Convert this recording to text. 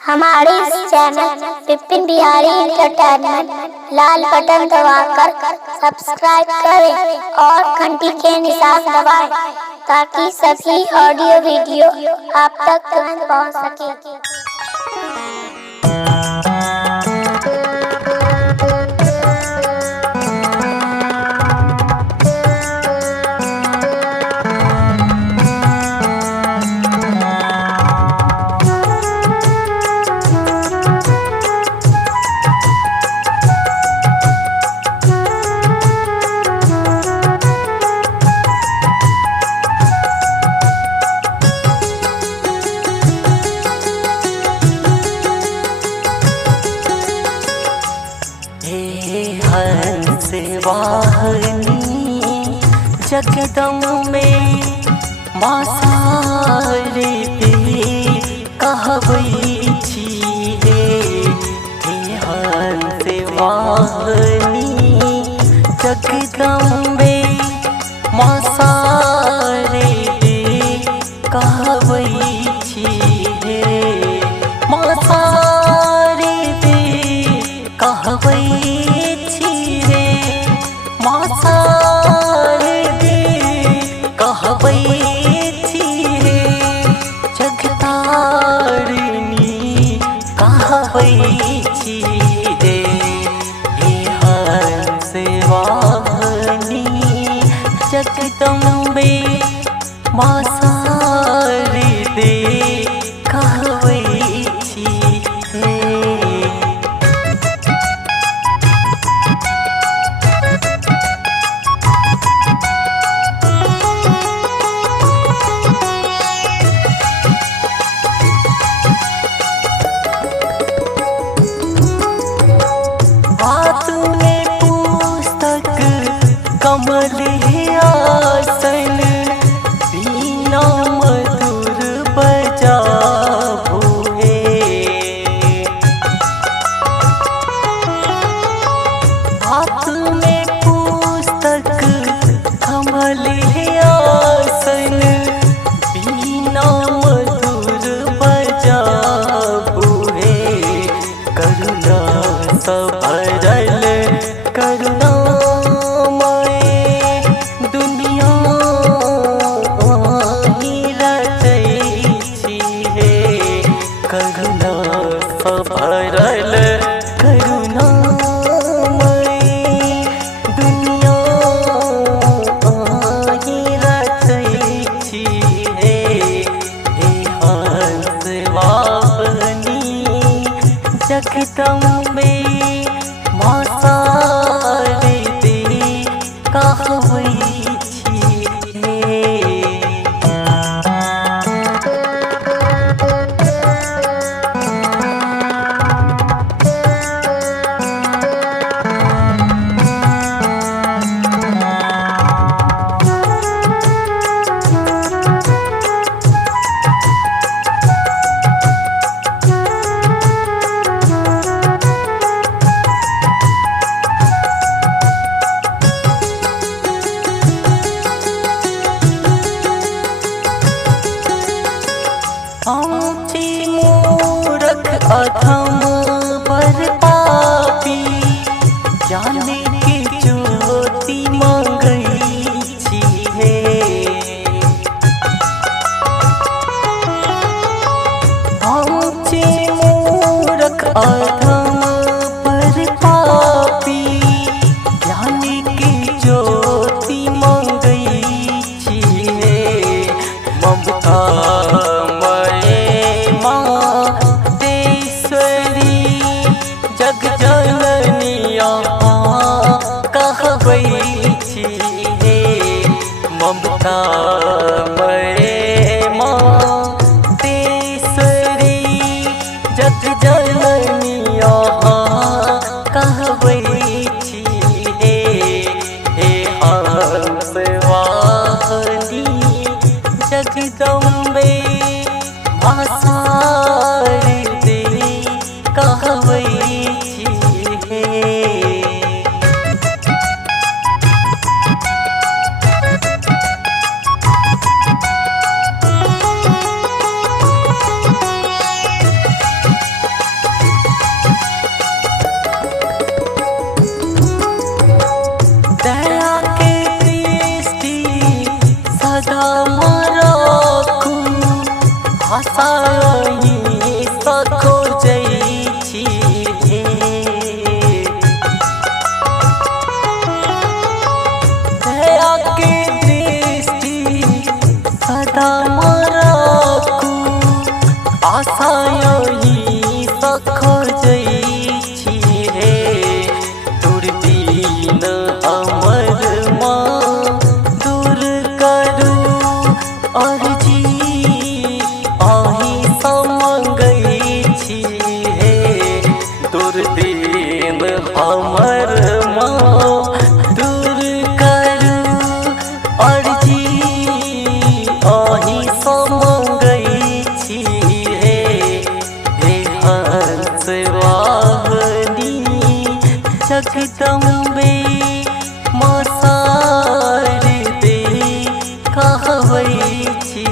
हमारे इस channel Vipin Bihari entertainment लाल button दबाकर subscribe करें और घंटी के निशान दबाएं ताकि सभी ऑडियो वीडियो आप तक तुरंत पहुंच सके। हंस वाहनी जगदम में मासारे कहबै छी हे हंस वाहनी जगदम में मासारे कहबै छी हे मासारे कहबै जगदम्बे मासारे दे कहबै छी हे। हाथ में पुस्तक कमल आसन बीना मधुर बजाबो हे। हाथ में पुस्तक कमल आसन बीना मधुर बजाबो हे। करुणा भरल करुणामय दुनिया रचै छी हे। करुणा भरल करुणामय दुनिया रचै छी हे। हंस वाहनी जगदम्बे मासारे दे कहबै छी हे। आँची मूरख अधम पर पापी जाने के ज्योति मांगै छी हे। आँची मूरख अधम पर पापी जाने के ज्योति मांगै छी हे। ममता जग जननिया कहबै छी हे। ममता मरे माँ तेसरी जग जननिया कहबै छी हे। हंस वाहनी जगदम्बे मासारे दे कहबै छी हे। यही खोजै छी हे दूरबीन हमर माँ दूर करू अर्जी अही समंगै छी हे दूरबीन हमर माँ दूर करू अर्जी अही समंगै छी हे हंस वाहनी जगदम्बे मसार दे कहबै छी।